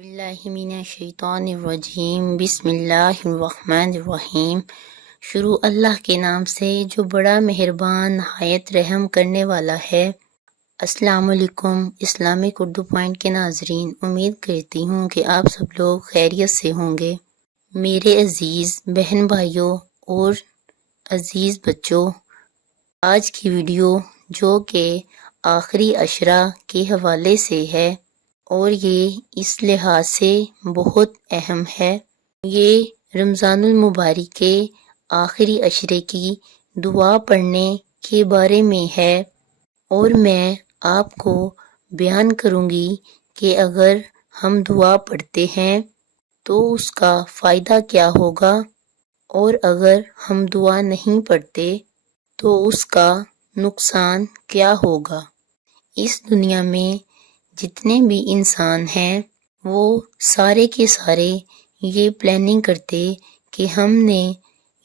باللہ من الشیطان الرجیم بسم اللہ الرحمن الرحیم۔ شروع اللہ کے نام سے جو بڑا مہربان نہایت رحم کرنے والا ہے۔ السلام علیکم اسلامک اردو پوائنٹ کے ناظرین، امید کرتی ہوں کہ آپ سب لوگ خیریت سے ہوں گے۔ میرے عزیز بہن بھائیوں اور عزیز بچوں، آج کی ویڈیو جو کہ آخری عشرہ کے حوالے سے ہے اور یہ اس لحاظ سے بہت اہم ہے، یہ رمضان المبارک کے آخری عشرے کی دعا پڑھنے کے بارے میں ہے، اور میں آپ کو بیان کروں گی کہ اگر ہم دعا پڑھتے ہیں تو اس کا فائدہ کیا ہوگا، اور اگر ہم دعا نہیں پڑھتے تو اس کا نقصان کیا ہوگا۔ اس دنیا میں جتنے بھی انسان ہیں وہ سارے کے سارے یہ پلاننگ کرتے کہ ہم نے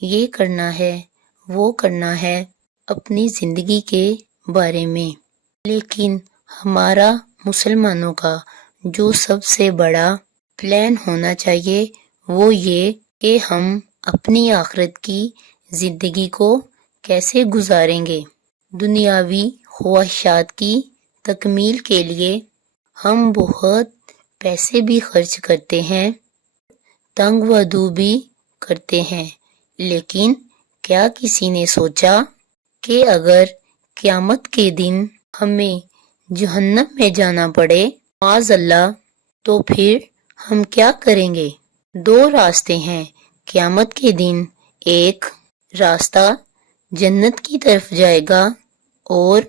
یہ کرنا ہے وہ کرنا ہے اپنی زندگی کے بارے میں، لیکن ہمارا مسلمانوں کا جو سب سے بڑا پلان ہونا چاہیے وہ یہ کہ ہم اپنی آخرت کی زندگی کو کیسے گزاریں گے۔ دنیاوی خواہشات کی تکمیل کے لیے ہم بہت پیسے بھی خرچ کرتے ہیں، تنگ و دو بھی کرتے ہیں، لیکن کیا کسی نے سوچا کہ اگر قیامت کے دن ہمیں جہنم میں جانا پڑے معاذ اللہ تو پھر ہم کیا کریں گے؟ دو راستے ہیں قیامت کے دن، ایک راستہ جنت کی طرف جائے گا اور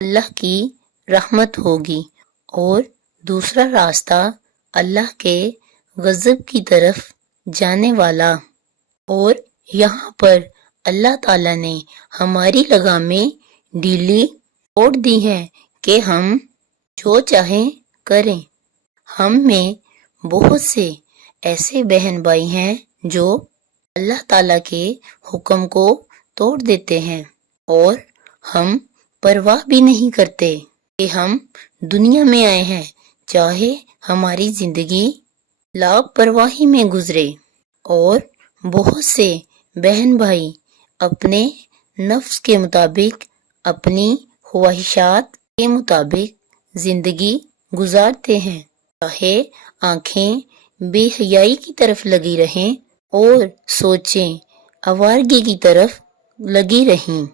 اللہ کی رحمت ہوگی، اور دوسرا راستہ اللہ کے غضب کی طرف جانے والا۔ اور یہاں پر اللہ تعالیٰ نے ہماری لگامیں ڈھیلی چھوڑ دی ہیں کہ ہم جو چاہیں کریں۔ ہم میں بہت سے ایسے بہن بھائی ہیں جو اللہ تعالیٰ کے حکم کو توڑ دیتے ہیں، اور ہم پرواہ بھی نہیں کرتے کہ ہم دنیا میں آئے ہیں، چاہے ہماری زندگی لاپرواہی میں گزرے۔ اور بہت سے بہن بھائی اپنے نفس کے مطابق، اپنی خواہشات کے مطابق زندگی گزارتے ہیں، چاہے آنکھیں بے حیائی کی طرف لگی رہیں اور سوچیں آوارگی کی طرف لگی رہیں،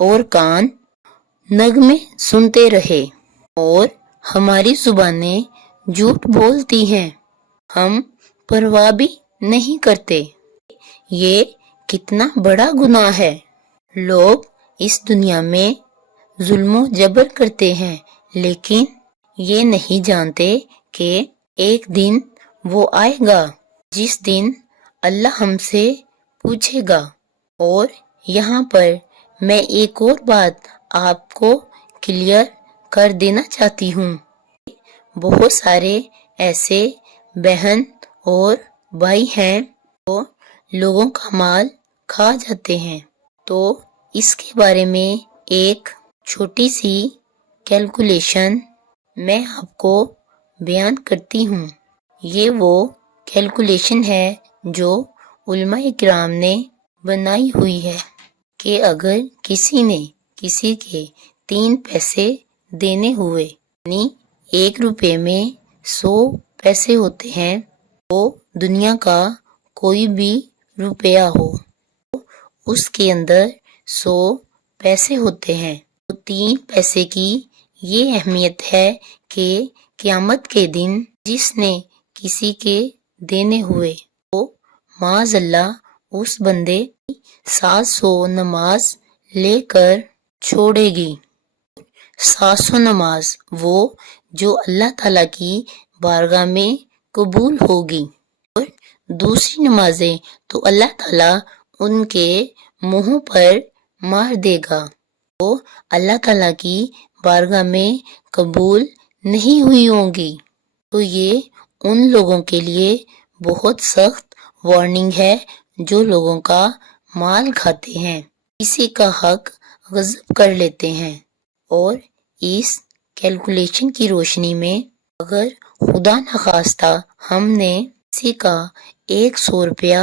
اور کان نغمے سنتے رہے، اور ہماری زبانیں جھوٹ بولتی ہیں، ہم پرواہ بھی نہیں کرتے۔ یہ کتنا بڑا گناہ ہے۔ لوگ اس دنیا میں ظلم و جبر کرتے ہیں، لیکن یہ نہیں جانتے کہ ایک دن وہ آئے گا جس دن اللہ ہم سے پوچھے گا۔ اور یہاں پر میں ایک اور بات آپ کو کلیئر کر دینا چاہتی ہوں۔ بہت سارے ایسے بہن اور بھائی ہیں جو لوگوں کا مال کھا جاتے ہیں، تو اس کے بارے میں ایک چھوٹی سی کیلکولیشن میں آپ کو بیان کرتی ہوں۔ یہ وہ کیلکولیشن ہے جو علماء کرام نے بنائی ہوئی ہے کہ اگر کسی نے کسی کے 3 پیسے دینے ہوئے، یعنی 1 روپے میں 100 پیسے ہوتے ہیں، تو دنیا کا کوئی بھی روپیہ ہو اس کے اندر 100 پیسے ہوتے ہیں، تو 3 پیسے کی یہ اہمیت ہے کہ قیامت کے دن جس نے کسی کے دینے ہوئے تو معاذ اللہ اس بندے 700 نماز لے کر چھوڑے گی۔ 700 نماز وہ جو اللہ تعالیٰ کی بارگاہ میں قبول ہوگی، اور دوسری نمازیں تو اللہ تعالیٰ ان کے منہ پر مار دے گا، وہ اللہ تعالیٰ کی بارگاہ میں قبول نہیں ہوئی ہوں گی۔ تو یہ ان لوگوں کے لیے بہت سخت وارننگ ہے جو لوگوں کا مال کھاتے ہیں، کسی کا حق غصب کر لیتے ہیں۔ اور اس کیلکولیشن کی روشنی میں اگر خدا نخواستہ ہم نے کسی کا 100 روپیہ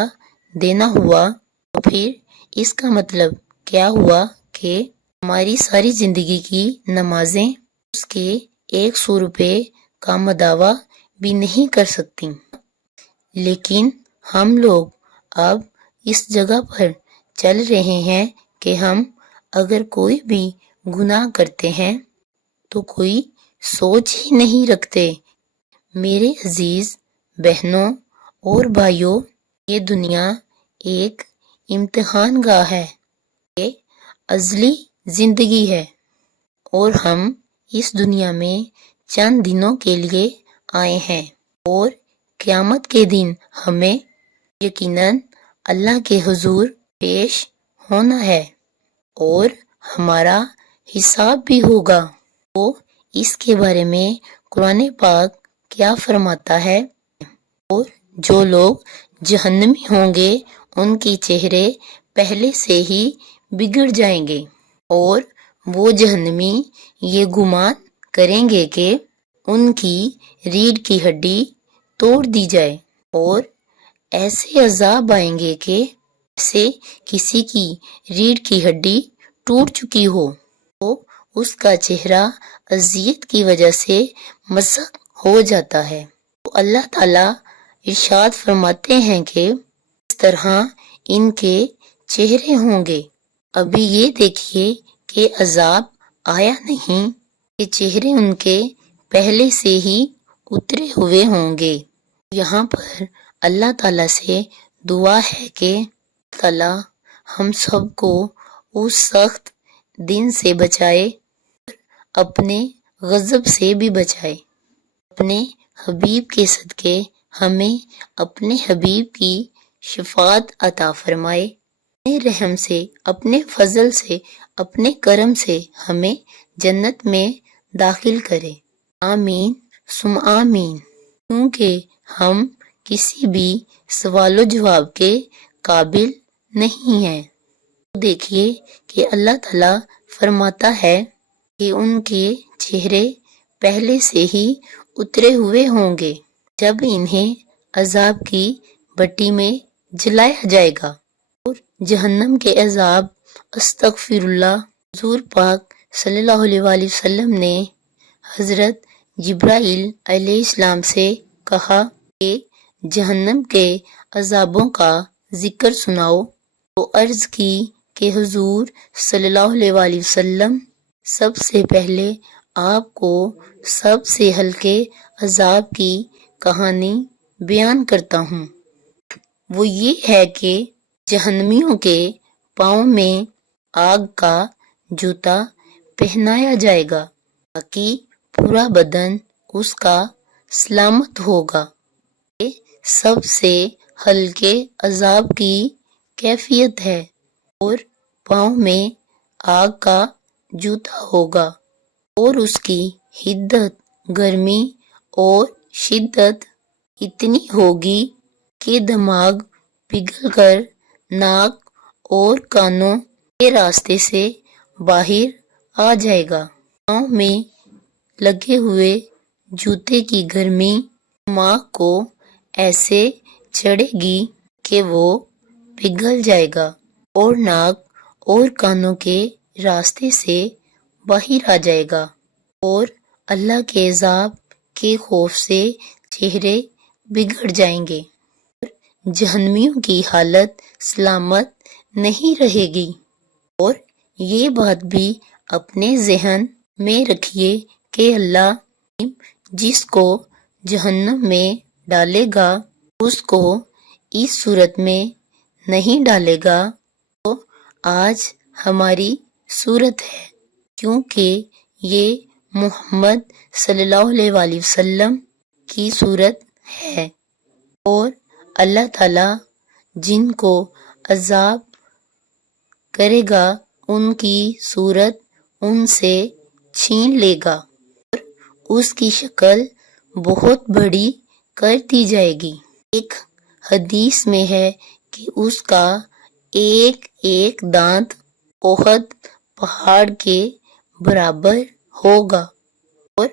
دینا ہوا تو پھر اس کا مطلب کیا ہوا کہ ہماری ساری زندگی کی نمازیں اس کے 100 روپے کا مداوع بھی نہیں کر سکتی۔ لیکن ہم لوگ اب اس جگہ پر چل رہے ہیں کہ ہم اگر کوئی بھی گناہ کرتے ہیں تو کوئی سوچ ہی نہیں رکھتے۔ میرے عزیز بہنوں اور بھائیوں، یہ دنیا ایک امتحان گاہ ہے، یہ ازلی زندگی ہے اور ہم اس دنیا میں چند دنوں کے لیے آئے ہیں اور قیامت کے دن ہمیں یقیناً اللہ کے حضور پیش ہونا ہے اور ہمارا حساب بھی ہوگا۔ تو اس کے بارے میں قرآن پاک کیا فرماتا ہے؟ اور جو لوگ جہنمی ہوں گے ان کے چہرے پہلے سے ہی بگڑ جائیں گے اور وہ جہنمی یہ گمان کریں گے کہ ان کی ریڑھ کی ہڈی توڑ دی جائے اور ایسے عذاب آئیں گے کہ جیسے کسی کی ریڑھ کی ہڈی ٹوٹ چکی ہو، تو اس کا چہرہ اذیت کی وجہ سے مسخ ہو جاتا ہے۔ تو اللہ تعالیٰ ارشاد فرماتے ہیں کہ اس طرح ان کے چہرے ہوں گے۔ ابھی یہ دیکھیے کہ عذاب آیا نہیں کہ چہرے ان کے پہلے سے ہی اترے ہوئے ہوں گے۔ یہاں پر اللہ تعالیٰ سے دعا ہے کہ اللہ تعالیٰ ہم سب کو اس سخت دن سے بچائے، اپنے غضب سے بھی بچائے، اپنے حبیب کے صدقے ہمیں اپنے حبیب کی شفاعت عطا فرمائے، اپنے رحم سے، اپنے فضل سے، اپنے کرم سے ہمیں جنت میں داخل کرے۔ آمین ثم آمین۔ کیونکہ ہم کسی بھی سوال و جواب کے قابل نہیں ہیں۔ دیکھیے کہ اللہ تعالیٰ فرماتا ہے کہ ان کے چہرے پہلے سے ہی اترے ہوئے ہوں گے جب انہیں عذاب کی بٹی میں جلایا جائے گا اور جہنم کے عذاب، استغفر اللہ، حضور پاک صلی اللہ علیہ وآلہ وسلم نے حضرت جبرائیل علیہ السلام سے کہا کہ جہنم کے عذابوں کا ذکر سناؤ، تو عرض کی کہ حضور صلی اللہ علیہ وآلہ وسلم سب سے پہلے آپ کو سب سے ہلکے عذاب کی کہانی بیان کرتا ہوں۔ وہ یہ ہے کہ جہنمیوں کے پاؤں میں آگ کا جوتا پہنایا جائے گا تاکہ پورا بدن اس کا سلامت ہوگا۔ یہ سب سے ہلکے عذاب کی کیفیت ہے اور پاؤں میں آگ کا جوتا ہوگا اور اس کی حدت، گرمی اور شدت اتنی ہوگی کہ دماغ پگھل کر ناک اور کانوں کے راستے سے باہر آ جائے گا۔ پاؤں میں لگے ہوئے جوتے کی گرمی دماغ کو ایسے چڑھے گی کہ وہ پگھل جائے گا اور ناک اور کانوں کے راستے سے باہر آ جائے گا اور اللہ کے عذاب کے خوف سے چہرے بگڑ جائیں گے اور جہنمیوں کی حالت سلامت نہیں رہے گی۔ اور یہ بات بھی اپنے ذہن میں رکھیے کہ اللہ جس کو جہنم میں ڈالے گا اس کو اس صورت میں نہیں ڈالے گا تو آج ہماری صورت ہے، کیونکہ یہ محمد صلی اللہ علیہ وآلہ وسلم کی صورت ہے اور اللہ تعالیٰ جن کو عذاب کرے گا ان کی صورت ان سے چھین لے گا اور اس کی شکل بہت بڑی کر دی جائے گی۔ ایک حدیث میں ہے کہ اس کا ایک ایک دانت احد پہاڑ کے برابر ہوگا اور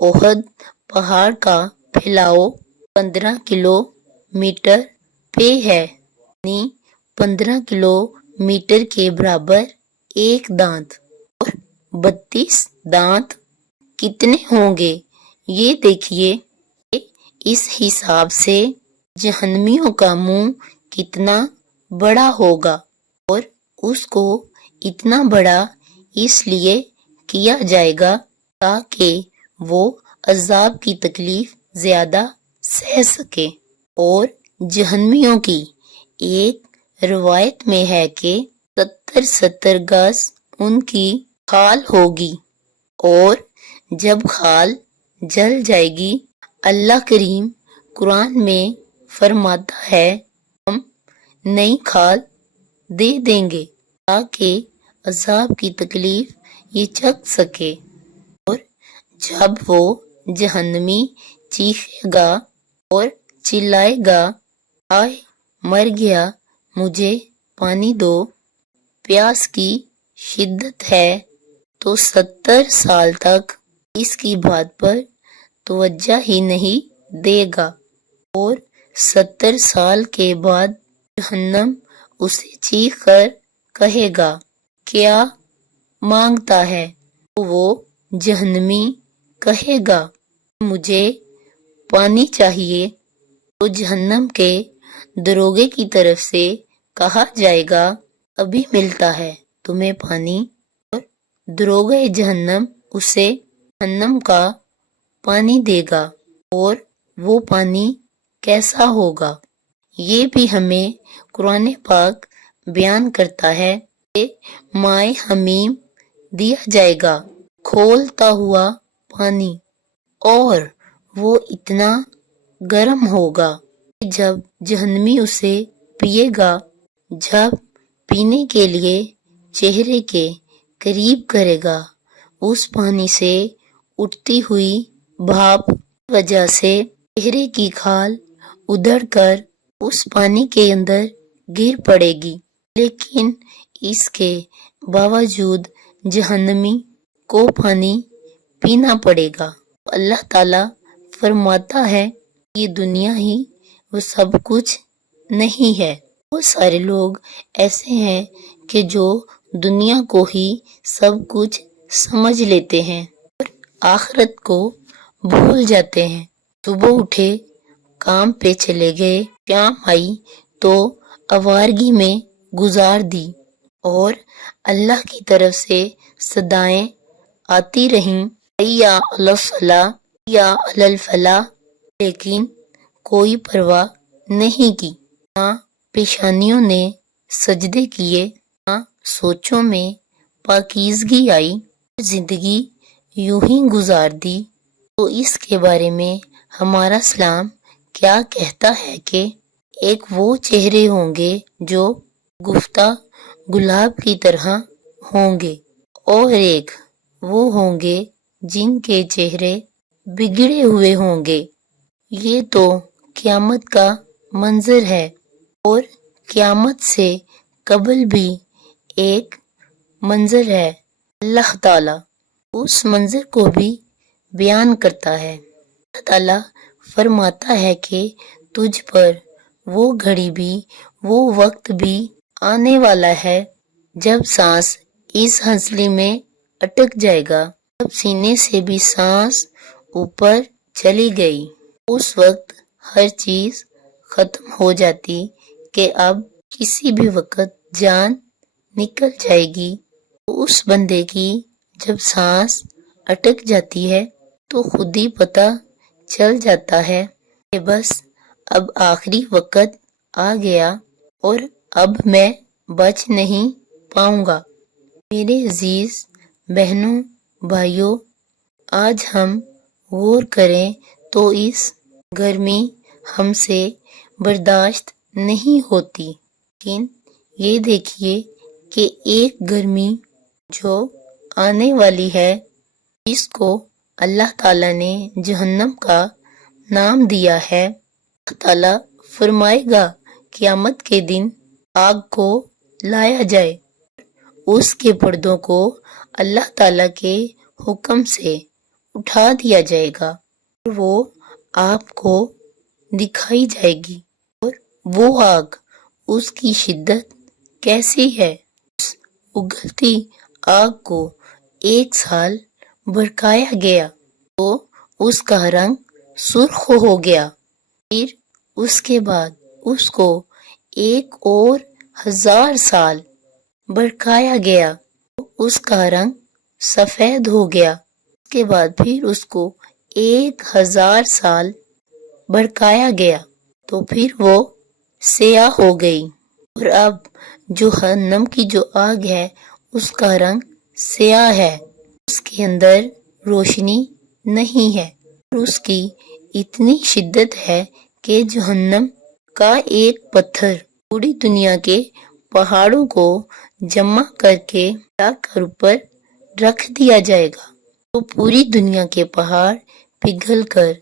احد پہاڑ کا پھیلاؤ 15 کلو میٹر پہ ہے، یعنی 15 کلو میٹر کے برابر ایک دانت، اور 32 دانت کتنے ہوں گے یہ دیکھیے۔ اس حساب سے جہنمیوں کا منہ کتنا بڑا ہوگا، اور اس کو اتنا بڑا اس لیے کیا جائے گا تاکہ وہ عذاب کی تکلیف زیادہ سہ سکے۔ اور جہنمیوں کی ایک روایت میں ہے کہ 70 گز ان کی کھال ہوگی، اور جب کھال جل جائے گی اللہ کریم قرآن میں فرماتا ہے ہم نئی کھال دے دیں گے تاکہ عذاب کی تکلیف یہ چکھ سکے۔ اور جب وہ جہنمی چیخے گا اور چلائے گا ہائے مر گیا مجھے پانی دو، پیاس کی شدت ہے، تو 70 سال تک اس کی بات پر توجہ ہی نہیں دے گا، اور 70 سال کے بعد جہنم اسے چیخ کر کہے گا کیا مانگتا ہے؟ تو وہ جہنمی کہے گا مجھے پانی چاہیے، تو جہنم کے دروغے کی طرف سے کہا جائے گا ابھی ملتا ہے تمہیں پانی، اور دروغے جہنم اسے جہنم کا پانی دے گا، اور وہ پانی کیسا ہوگا یہ بھی ہمیں قرآن پاک بیان کرتا ہے کہ مائع حمیم دیا جائے گا، کھولتا ہوا پانی، اور وہ اتنا گرم ہوگا کہ جب جہنمی اسے پیے گا، جب پینے کے لیے چہرے کے قریب کرے گا، اس پانی سے اٹھتی ہوئی بھاپ کی وجہ سے چہرے کی کھال ادھڑ کر اس پانی کے اندر گر پڑے گی، لیکن اس کے باوجود جہنمی کو پانی پینا پڑے گا۔ اللہ تعالیٰ فرماتا ہے یہ دنیا ہی وہ سب کچھ نہیں ہے۔ بہت سارے لوگ ایسے ہیں کہ جو دنیا کو ہی سب کچھ سمجھ لیتے ہیں اور آخرت کو بھول جاتے ہیں۔ صبح اٹھے کام پہ چلے گئے، شام آئی تو آوارگی میں گزار دی، اور اللہ کی طرف سے صدائیں آتی رہیں حی علی الصلاح حی علی الفلاح، لیکن کوئی پرواہ نہیں کی، نہ پیشانیوں نے سجدے کیے، نہ سوچوں میں پاکیزگی آئی، زندگی یوں ہی گزار دی۔ تو اس کے بارے میں ہمارا اسلام کیا کہتا ہے کہ ایک وہ چہرے ہوں گے جو گفتہ گلاب کی طرح ہوں گے، اور ایک وہ ہوں گے جن کے چہرے بگڑے ہوئے ہوں گے۔ یہ تو قیامت کا منظر ہے، اور قیامت سے قبل بھی ایک منظر ہے، اللہ تعالیٰ اس منظر کو بھی بیان کرتا ہے۔ اللہ تعالیٰ فرماتا ہے کہ تجھ پر وہ گھڑی بھی وہ وقت بھی آنے والا ہے جب سانس اس ہنسلی میں اٹک جائے گا، جب سینے سے بھی سانس اوپر چلی گئی، اس وقت ہر چیز ختم ہو جاتی کہ اب کسی بھی وقت جان نکل جائے گی۔ تو اس بندے کی جب سانس اٹک جاتی ہے تو خود ہی پتہ چل جاتا ہے کہ بس اب آخری وقت آ گیا اور اب میں بچ نہیں پاؤں گا۔ میرے عزیز بہنوں بھائیوں، آج ہم غور کریں تو اس گرمی ہم سے برداشت نہیں ہوتی، لیکن یہ دیکھیے کہ ایک گرمی جو آنے والی ہے، جس کو اللہ تعالیٰ نے جہنم کا نام دیا ہے، اللہ تعالیٰ فرمائے گا قیامت کے دن آگ کو لایا جائے، اس کے پردوں کو اللہ تعالیٰ کے حکم سے اٹھا دیا جائے گا، اور وہ آپ کو دکھائی جائے گی، اور وہ آگ، اس کی شدت کیسی ہے۔ اس اگلتی آگ کو 1 سال بھڑکایا گیا تو اس کا رنگ سرخ ہو گیا، پھر اس کے بعد اس کو 1 اور 1000 سال بھڑکایا گیا تو اس کا رنگ سفید ہو گیا، اس کے بعد پھر اس کو 1000 سال بھڑکایا گیا تو پھر وہ سیاہ ہو گئی، اور اب جہنم کی جو آگ ہے اس کا رنگ سیاہ ہے، اس کے اندر روشنی نہیں ہے، اور اس کی اتنی شدت ہے کہ جہنم کا ایک پتھر پوری دنیا کے پہاڑوں کو جمع کر کے لا کر اوپر رکھ دیا جائے گا تو پوری دنیا کے پہاڑ پگھل کر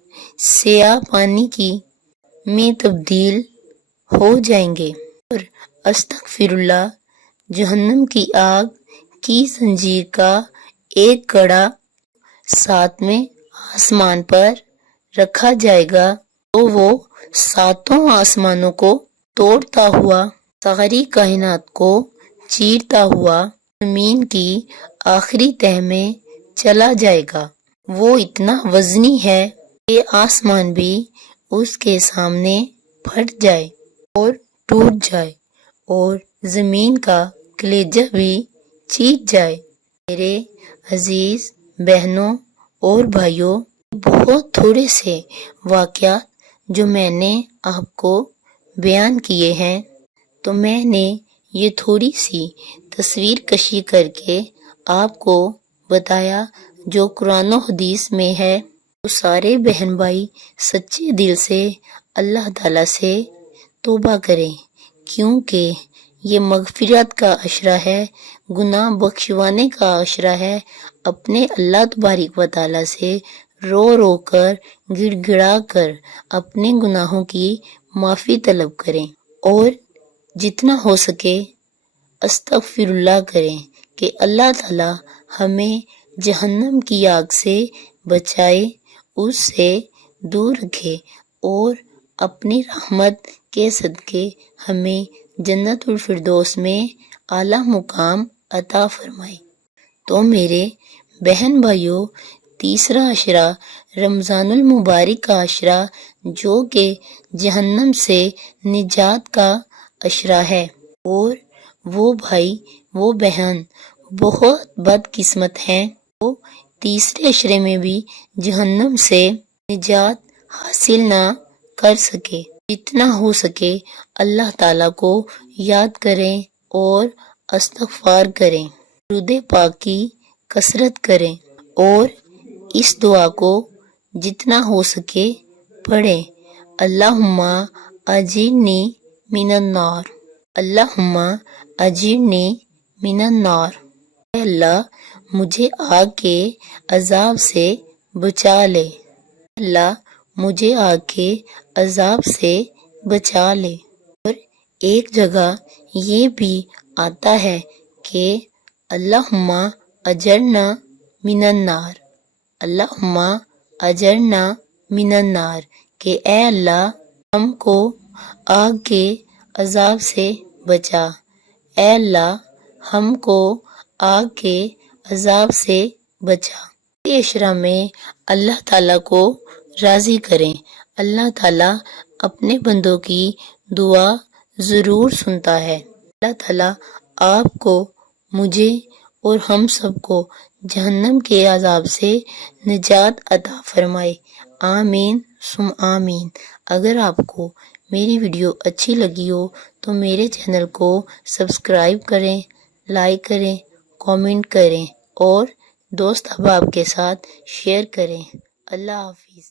سیاہ پانی کی میں تبدیل ہو جائیں گے۔ اور استغفر اللہ، جہنم کی آگ کی زنجیر کا ایک کڑا 7ویں آسمان پر رکھا جائے گا تو وہ 7 آسمانوں کو توڑتا ہوا ساری کائنات کو چیرتا ہوا زمین کی آخری تہہ میں چلا جائے گا۔ وہ اتنا وزنی ہے کہ آسمان بھی اس کے سامنے پھٹ جائے اور ٹوٹ جائے، اور زمین کا کلیجہ بھی چیٹ جائے۔ میرے عزیز بہنوں اور بھائیوں، بہت تھوڑے سے واقعات جو میں نے آپ کو بیان کیے ہیں، تو میں نے یہ تھوڑی سی تصویر کشی کر کے آپ کو بتایا جو قرآن و حدیث میں ہے۔ تو سارے بہن بھائی سچے دل سے اللہ تعالیٰ سے توبہ کریں، کیونکہ یہ مغفرت کا عشرہ ہے، گناہ بخشوانے کا عشرہ ہے۔ اپنے اللہ تبارک و تعالیٰ سے رو رو کر، گڑ گڑا کر اپنے گناہوں کی معافی طلب کریں، اور جتنا ہو سکے استغفر اللہ کریں کہ اللہ تعالیٰ ہمیں جہنم کی آگ سے بچائے، اس سے دور رکھے، اور اپنی رحمت کے صدقے ہمیں جنت الفردوس میں اعلیٰ مقام عطا فرمائے۔ تو میرے بہن بھائیوں، تیسرا عشرہ رمضان المبارک کا عشرہ، جو کہ جہنم سے نجات کا عشرہ ہے، اور وہ بھائی وہ بہن بہت بد قسمت ہیں وہ تیسرے عشرے میں بھی جہنم سے نجات حاصل نہ کر سکے۔ جتنا ہو سکے اللہ تعالیٰ کو یاد کریں اور استغفار کریں، درود پاک کی کثرت کریں، اور اس دعا کو جتنا ہو سکے پڑھیں۔ اللہم اجرنی من النار، اللہم اجرنی من النار، اے اللہ مجھے آگ کے عذاب سے بچا لے، اللہ مجھے آگ کے عذاب سے بچا لے۔ اور ایک جگہ یہ بھی آتا ہے کہ اللہم اجرنا من النار، اللہم اجرنا من النار، کہ اے اللہ ہم کو آگ کے عذاب سے بچا، اے اللہ ہم کو آگ کے عذاب سے بچا۔ اس عشرہ میں اللہ تعالیٰ کو راضی کریں، اللہ تعالیٰ اپنے بندوں کی دعا ضرور سنتا ہے۔ اللہ تعالیٰ آپ کو، مجھے اور ہم سب کو جہنم کے عذاب سے نجات عطا فرمائے، آمین ثم آمین۔ اگر آپ کو میری ویڈیو اچھی لگی ہو تو میرے چینل کو سبسکرائب کریں، لائک کریں، کامنٹ کریں، اور دوست احباب کے ساتھ شیئر کریں۔ اللہ حافظ۔